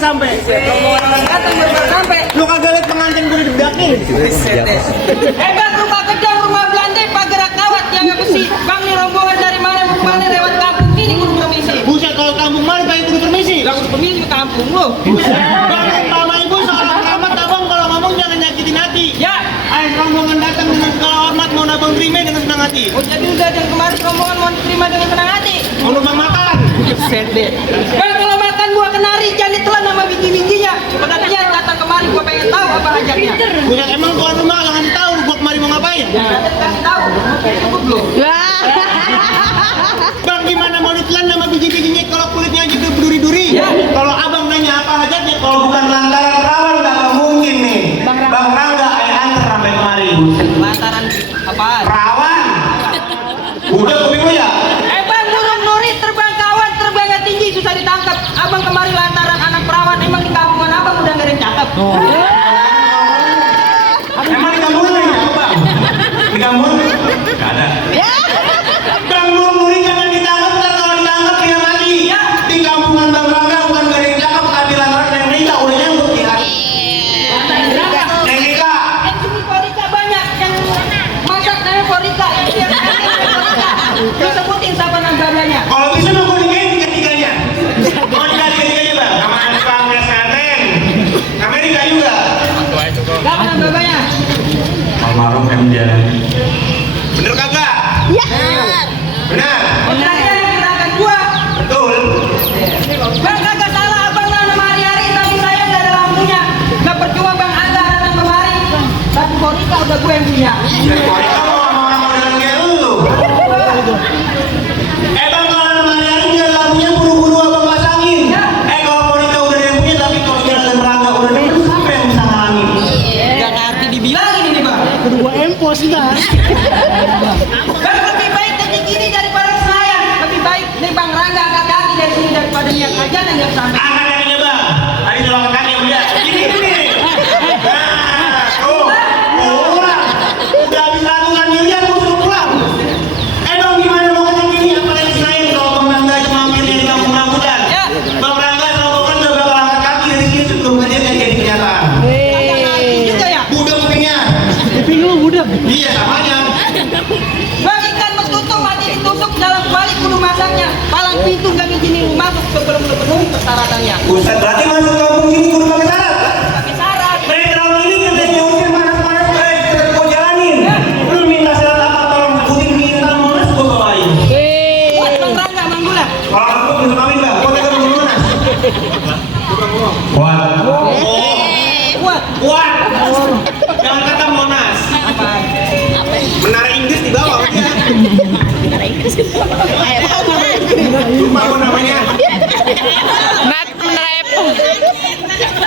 sampai. Rombongan orang datang baru sampai. Lu kagak liat pengantin gue didedakin. Bang, rumah kejang, rumah Belanda, pagar kawat yang besi. Bang, nih rombongan dari mana mau kemana lewat kampung ini kudu permisi. Buset, kalau kampung mana pengen kudu permisi. Lah kudu permisi ke kampung lo. Bang, sama ibu seorang keramat abang kalau ngomong jangan nyakitin hati. Ya. Ayo rombongan datang dengan segala hormat mau nabang terima dengan senang hati. Oh jadi udah yang kemarin rombongan mau diterima dengan senang hati. Mau numpang makan. Bang, kalau makan buah kenari jangan ditelan sama biji-bijinya. Pengertian datang kemari gua pengen tahu apa hajatnya. Buset, emang tuan rumah jangan tahu gua kemari mau ngapain. Nanti kasih tahu. Cukup lo. Bang, gimana mau ditelan sama biji-bijinya kalau kulitnya aja udah berduri-duri? Ya. Kalau abang nanya apa hajatnya, kalau bukan lantaran perawan nggak mungkin nih. Bang Rangga antar sampai kemari. Lantaran apaan? Perawan. Udah kuping lu ya? Bang, burung nuri terbang kawan, terbangnya tinggi susah ditangkap. Abang kemari lantaran anak perawan, emang di kampungan abang udah gak ada yang cakep. Emang di kampung ada yang cakep, Bang? Di kampung? Nggak ada. Bang, burung nuri jangan ditangkap, ntar kalau ditangkap dia mati. Ya. Di kampungan Bang Rangga bukan gak ada yang cakep, tapi lantaran yang nikah udah nyambut ya. Yang nikah. Ini Korika banyak yang masak namanya Korika. Lu sebutin siapa namanya? Kalau bisa dong gue nikahin tiga-tiganya. Mau nikah tiga-tiganya, Bang? Sama anak Bang Pesantren. Amerika juga. Siapa namanya? Almarhum MJ. Bener kagak? Ya. Benar. Benarnya yang gerakan gua. Betul. Bang kagak salah abang nama hari-hari tapi saya nggak ada lampunya. Nggak percuma bang ada datang kemari. Tapi Korika udah gue yang punya. Dan Korika mau sama orang modelan kayak lu. Bang, kalau nama hari dia lagunya buru-buru abang pasangin. Ya. Kalau Korika udah ada yang punya, tapi kalau jalan Rangga udah ada, siapa yang bisa ngalangin? Nggak ngerti dibilangin ini bang. Kedua empos dah. Bang lebih baik detik ini daripada saya. Lebih baik nih bang Rangga angkat kaki dari sini daripada niat aja yang sampai. Angkat kakinya, Bang. Tadi tolong angkat kaki udah. Ini. Nah, tuh. Pulang. Udah habis ratungan miliar, gua suruh pulang. Bang, gimana mau ke sini? Apalagi selain kalau Bang Rangga cuma mampirnya di kampung rambutan. Ya. Bang Rangga sama Bang Rangga bakal angkat kaki dari sini sebelum kejadian jadi kenyataan. Kagak ngerti juga ya. Budak kupingnya. Kuping lu budak. Iya, samanya. Bang ikan bertutup mati ditusuk dalam balik kudu masaknya. Palang pintu nggak ngizinin lu masuk sebelum lu penuhi persyaratannya. Buset, berarti masuk kampung sini kudu pakai syarat. Tapi syarat. Mereka ini katanya usir panas-panas gua jalanin. Lu minta syarat apa? Tolong sebutin minta Monas gua bawain. Buat bang Rangga manggula. Kalau aku bisa kawin, Bang, gua tekan dulu Monas. Kuat. Kuat. Kuat. Jangan kata Monas. Menara Inggris di bawah ya. Lupa gua namanya. Menara Apple.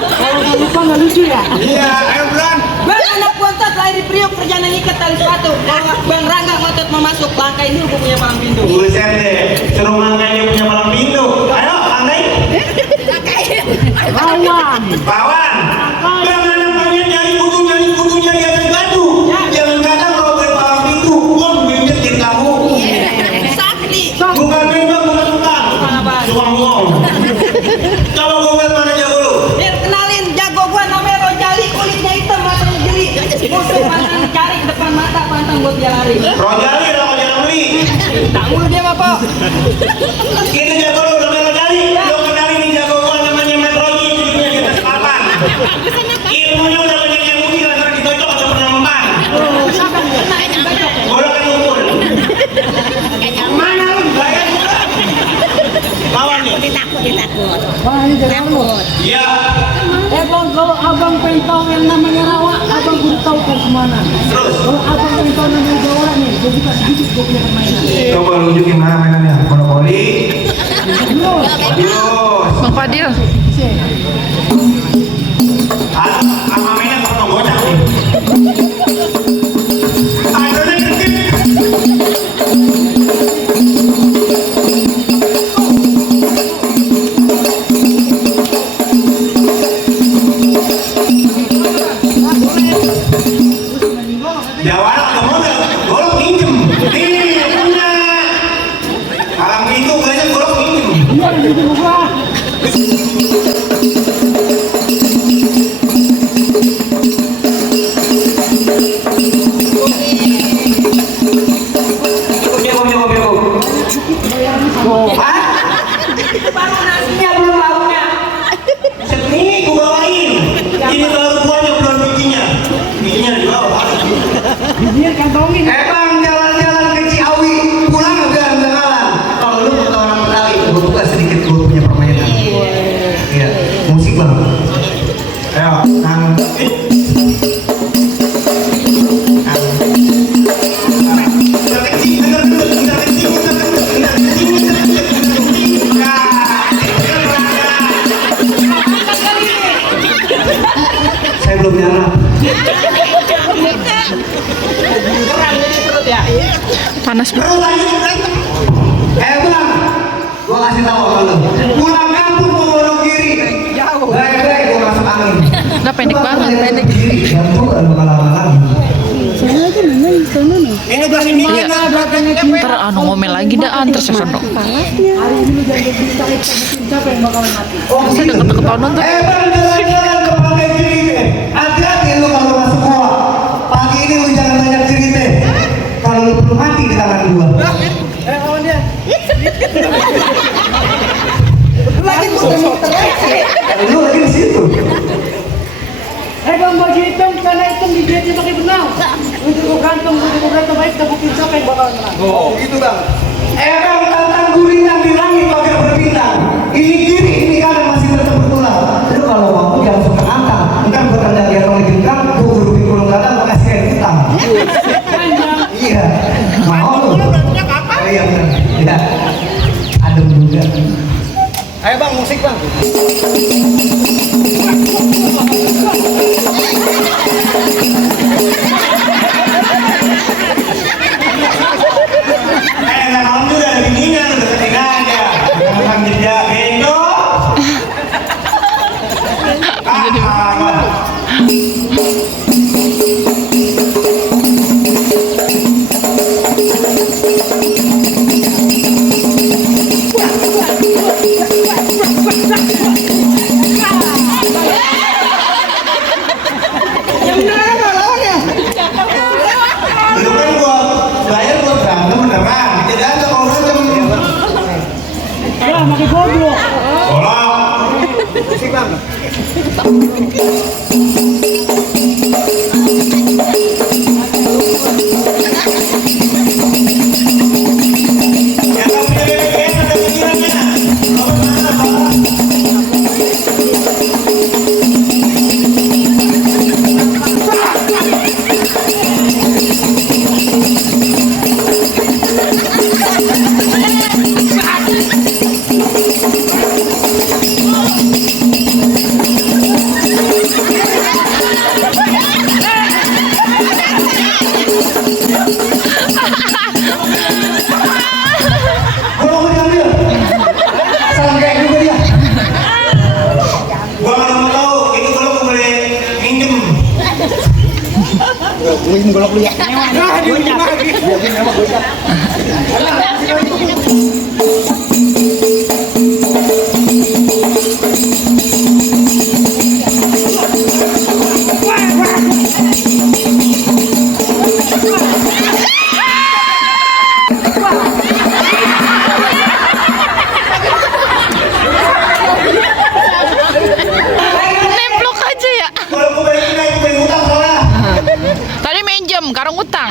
Kalau lupa nggak lucu ya? Iya, ayo buruan. Bang anak kuantas lahir di Priok perjalanan ikat tali sepatu. Kalau bang Rangga ngotot mau masuk langkai dulu gua punya palang pintu. Buset deh, suruh ngangkai dia punya malam pintu. Ayo, angkai. Lawan. Pawan. Bang, anak banyak nyari kutunya di atas batu. Jangan kata kalau gue palang pintu, gua bimbit di kamu. Sakti. Bukan bimbang, bukan tukang. Apaan? Tukang bohong. Coba gue lihat mana jago lu. Biar kenalin jago gua namanya Rojali, kulitnya hitam matanya jeli. Musuh pantang cari depan mata pantang buat dia lari. Rojali, lo jangan beli. Tak mulu dia apa? Ini jago lu, namanya Rojali. Lo kenalin nih jago gua namanya Metroji, hidupnya di atas papan. Ilmunya udah banyak yang mungkin, karena ditocok atau pernah mempan. Bodoh kan umur. Mana lu? Bayar juga. Lawan nih. Wah ini jangan lu. Iya. Bang, kalau abang pengen tahu yang namanya rawa, abang kudu tahu ke kemana. Terus. Kalau abang pengen tahu namanya jawa nih, gue buka sedikit gue punya permainan. Coba nunjukin mana mainannya. Monopoli. Terus. Terus. Bang Fadil. Cek. Sama mainan kalau bocah sih. Adonan kecil. Jawa atau modal, golok pinjem. Nih, punya. Palang pintu, kayaknya golok pinjem. Iya, ini gua. Hah? Baru nasinya belum lauknya. Ini gue bawain. Ini telur buahnya belum bikinnya. Bikinnya di bawah. Biar kantongin. Emang jalan-jalan ke Ciawi pulang udah kenalan. Kalau lu mau tahu orang Betawi, gue buka sedikit gue punya permainan. Iya, musik bang. Ayo, tangan. Saya belum nyala. Geram jadi perut ya. Panas banget. Bang, gua kasih tahu sama lu. Pulang kampung mau Wonogiri. Jauh. Baik-baik gua masuk angin. Udah pendek banget, pendek. Jantung lu lama-lama. Sana aja mana di sana nih. Ini udah sini Iya. Ntar anu ngomel lagi dah antar sesono. Hari ini lu jangan cerita siapa yang bakalan mati. Saya deket-deket nonton tuh. Bang, jalan-jalan ke Pantai Cirite. Hati-hati lu kalau masuk gua. Pagi ini lu jangan banyak cerita. Kalau lu belum mati di tangan gua. Lawan dia. Lagi muter-muter. Lu lagi di situ. Bang baju hitam, karena hitam dijahitnya pakai benang. Untuk kantong, untuk kantong baik, tebukin siapa yang bakalan menang. Oh, gitu bang. Bang, tantang gurindang di langit pakai berbintang. Ini kiri, ini kanan masih tetap bertulang. Lu kalau mau jangan suka angkat. Ntar gua tanda dia kalau bintang, gua berubah kurung dada, gua kasih kain hitam. Iya. Mau lu? Oh iya benar. Iya. Adem juga. Ayo bang, musik bang. enak malam juga ada bikinan, udah keting aja. Bukan jejak bendo. Yang benar apa lawannya? Lu kan gua bayar buat berantem beneran. Tidak ada kalau berantem. Ya, pakai goblok. Tolong. Musik bang. Ya kan BBM ada pikirannya. Kalau mana Pak? Gua mau diambil. Santai juga dia. Gua nggak mau tahu itu kalau gua boleh minjem. Nemplok aja ya. Kalau gua balikin aja gua beli utang soalnya. Tadi minjem, sekarang utang.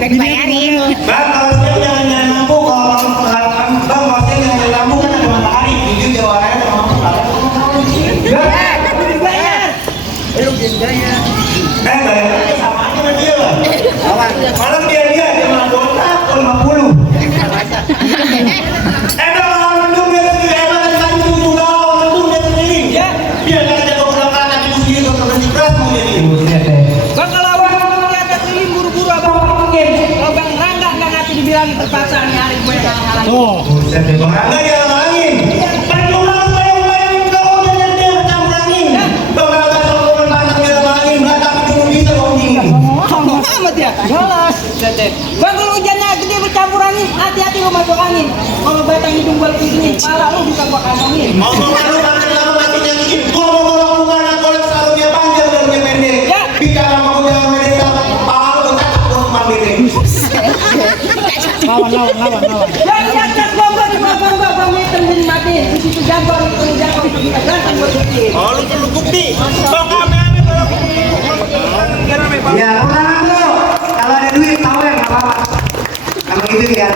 Dibayarin. Bang, kalau siang jangan nyari lampu. Kalau bang, kalau siang jangan nyari lampu kan ada matahari. Jujur jawabannya ada lampu. Dibayar. Bayar aja sama aja sama dia lah. Malam dia cuma kontak 50. Kalau mendung dia sendiri hebat dan kantung juga mendung dia sendiri. Ya. Biar nggak jago belakang nanti sendiri untuk bersih beras mau jadi. Bang kalau abang ngeliat keliling buru-buru abang mungkin. Kalau bang Rangga nggak ngerti dibilangin terpaksa nyari gue yang ngalah. Tuh. Buset deh, Bang Rangga dia ngomongin. Percuma bayang-bayangin kau dan dia bercampur angin. Bang Rangga kalau kau panas dia ngomongin, tapi cuma bisa kau tinggi. Ngomong amat ya. Jelas. Bang kalau hujannya gede bercampur angin, hati-hati lo masuk angin. Kalau batang hidung balik begini, pala lo bisa gua kantongin. Mau malu karena lama matinya gini. Gua mau ngomong karena kolek sarungnya panjang dan punya pendek. Ya. Bicara sama lawan. Yang di atas lomba di bawah itu menjadi mati. Di situ jambang itu kita ganteng berbukti. Oh, lu bukti. Kok kami kalau Ya, tenang dulu. Kalau ada duit tahu ya nggak apa-apa. Kalau gitu ya.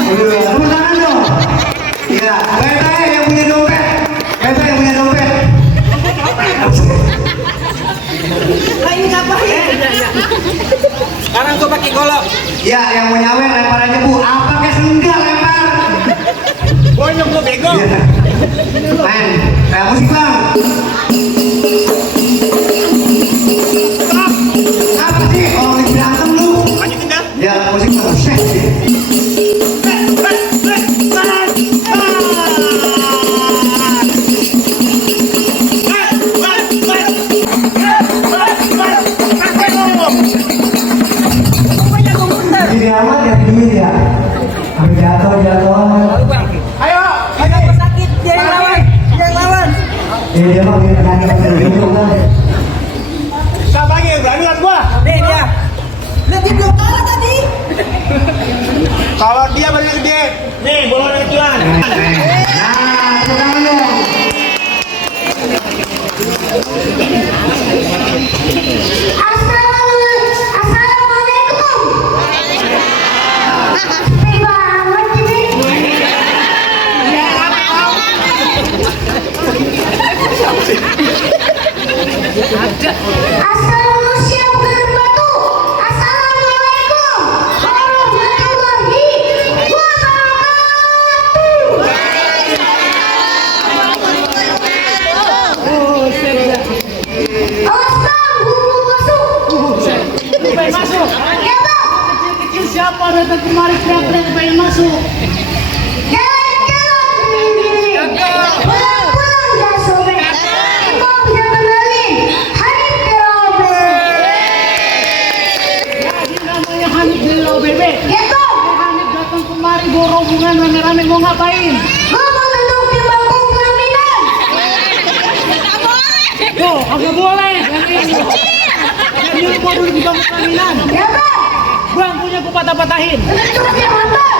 Tenang dulu. Ya, Bebe yang punya dompet. Bebe yang punya dompet. Ini ngapain? Sekarang gua pakai golok. Ya, yang mau nyawer lempar aja bu. Apa kayak senggak lempar? Bonyok lu bego. Iya. Main, kayak musik bang. Apa sih? Kalau lagi berantem lu? lanjutin dah. Ya, musik bang. Shit. Jadi amat ya duit ya. Ambil jatuh. Ayo. Siapa sakit? Dia yang lawan. Dia mah punya penyakit gitu kan. Siapa lagi yang berani lawan gua? Nih dia. Lihat dia belum kalah tadi. Kalau dia balik gede. Nih, bola kecilan. Nah, itu kan lu. Asal manusia bukan batu. Assalamualaikum warahmatullahi wabarakatuh. Awas bang, guru masuk. Pengen masuk. Ya bang, Kecil siapa datang kemari teriak-teriak pengen masuk? jalan-jalan. Pulang-pulang dah sobek. Mau bisa kenalin Hanif Terobek. Jadi namanya Hanif dari OBB. Ya bang, Hanif datang kemari bawa rombongan rame-rame mau ngapain? gua mau duduk di bangku pelaminan. Tuh, agak boleh. Yang ini. Yang ini gua duduk di bangku pelaminan. Ya bang, Bangkunya gua patah-patahin. duduk di hambal.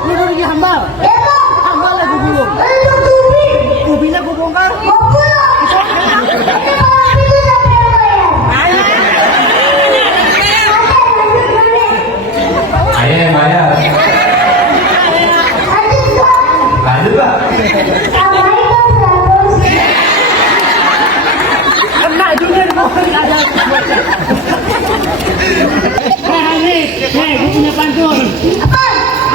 Lu duduk di hambal. Ya bang, Hambal lah gua gulung. lu tubi. Kubinya gua bongkar. Mau pulang. Ini malam itu siapa yang bayar? Ayo yang bayar. Lanjut bang. Lanjut pak. Assalamualaikum terus. Kena juga di bawah ada. Hanif, gua punya pantun. Apa?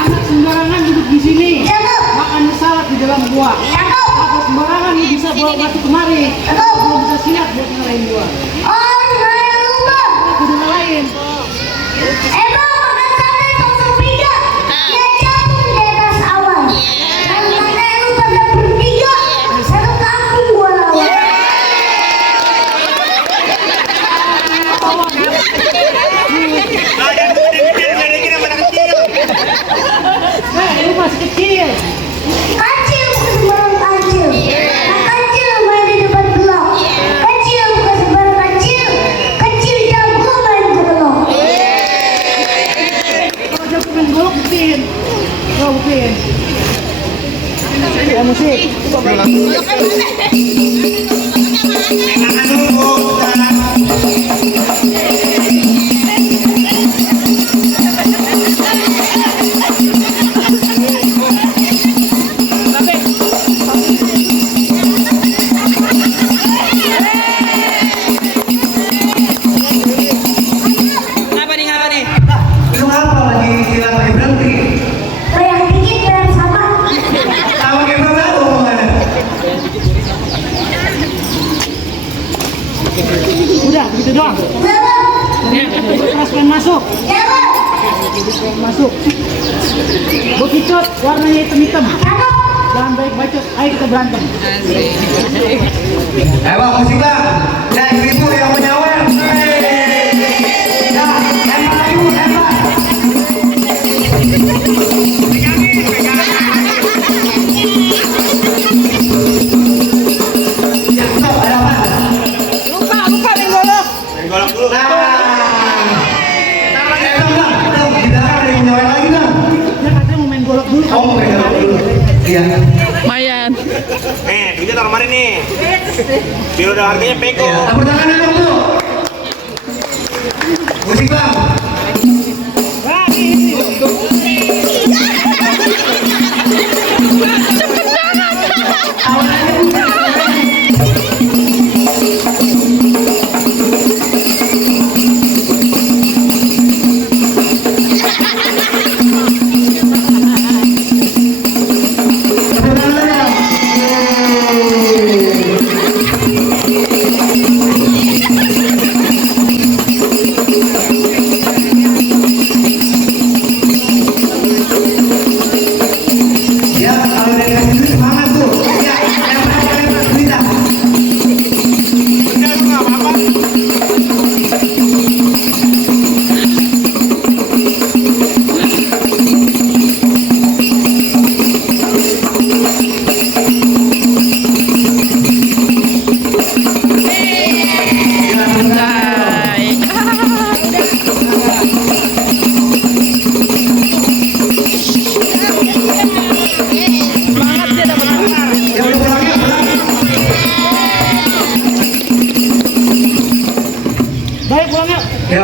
Anak sembarangan duduk di sini. Cakep. Makan salad di dalam gua. Cakep. Apa sembarangan lu bisa bawa batu kemari? Cakep. Belum bisa siap buat ngalahin gua. Oh, saya lupa. Aku udah ngalahin. Bang, makan sate kosong tiga. Dia jatuh di atas awan. Dan mana lu pada bertiga? Satu kampung gua lawan. Ada gede-gede gede pada kecil. Lu masih kecil. Kancil bukan sembarang kancil. Nah, kancil main di depan blok. Kecil bukan sembarang kancil. Kecil jago main di blok. Kalau jago main golok buktiin. Gua buktiin. Ya musik. Enakan dulu. Ngapa nih? Lu ngapa lagi silat pakai berhenti? Bayar dikit bayar sama. Sama kayak baru omongannya. Udah, begitu doang. Ya bang. Keras pengen masuk. Ya bang. Pengen masuk. Bekicut, warnanya hitam-hitam. Cakep. Jangan baik bacot. Ayo kita berantem. Bang, musik bang. Ya, ibu yang menyawer. Ya, lempar lagi bu, lempar. Dia katanya mau main golok dulu. Iya. Lumayan. Nih, duitnya taruh kemarin nih. Biar udah harganya peko. Tepuk tangan dong, Bu. Musik, Bang. Ya, kalau dari kasih duit semangat tuh. Ya, lempar duit dah. Enggak, lu nggak apa-apa. Hai. Semangat dia dapat motor. Ya udah pulang ya, pulang. Baik pulang yuk. Ya.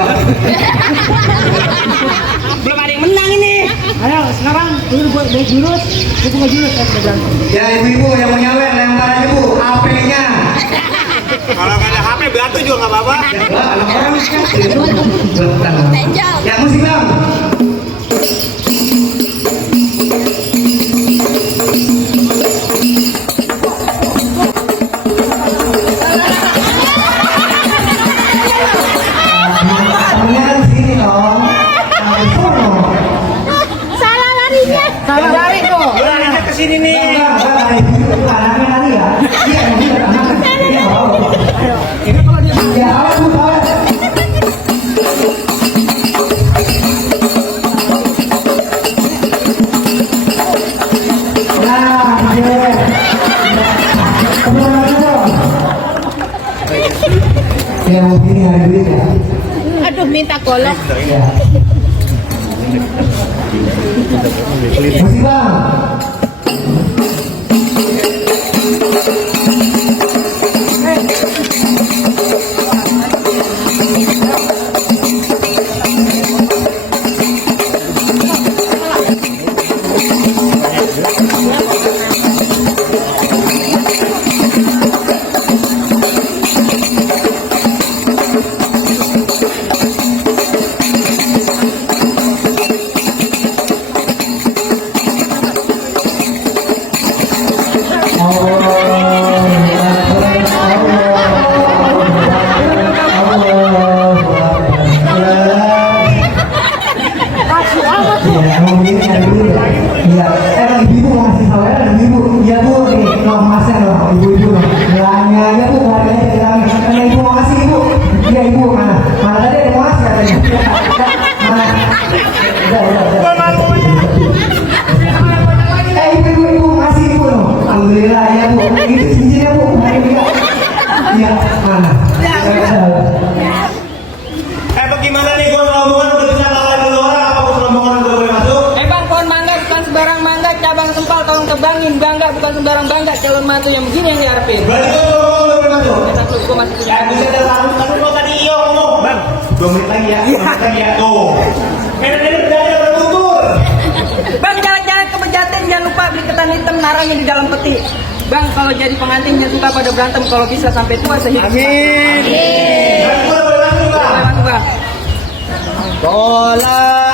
Belum ada yang menang ini. Ayo sekarang dulu buat baik jurus. Itu nggak jurus saya sudah berantem. Ya ibu-ibu yang mau nyawer lempar aja Bu, HP-nya. Kalau nggak ada HP batu juga nggak apa-apa. Wah, anak orang ya musik Bang. Temennya kan sini dong. Sampai sono. Salah larinya. Salah lari kok. Udah ini ke sini nih. Bang, ada ibu anaknya lari ya. Iya, ini anaknya. Iya, ya, awas Bu, awas. Nah, iya. Temen aja dong. Ya, mungkin ini ada duit ya. Aduh, minta golok. Ya. Musik Bang. Alhamdulillah ya Bu, itu cincinnya Bu, iya mana? Bagaimana nih gua rombongan udah bisa kalah dulu orang apa gua rombongan udah boleh masuk? Bang, pohon mangga bukan sembarang mangga, cabang kempal tolong tebangin. Bangga bukan sembarang bangga, calon mantu yang begini yang diharapin. Berarti gua rombongan udah boleh masuk. Kita tuh, gua masih punya. Bisa ada lalu tapi gua tadi iyo ngomong. Bang, 2 menit lagi ya. 2 menit lagi ya. Tuh. Ini berdarah bertutur. Bang, jalan-jalan ke Pejaten jangan lupa beli ketan hitam narangnya di dalam peti. Bang, kalau jadi pengantin jangan suka pada berantem, kalau bisa sampai tua sehidup. Amin. Dan gua udah boleh masuk, Bang. Bang. Bola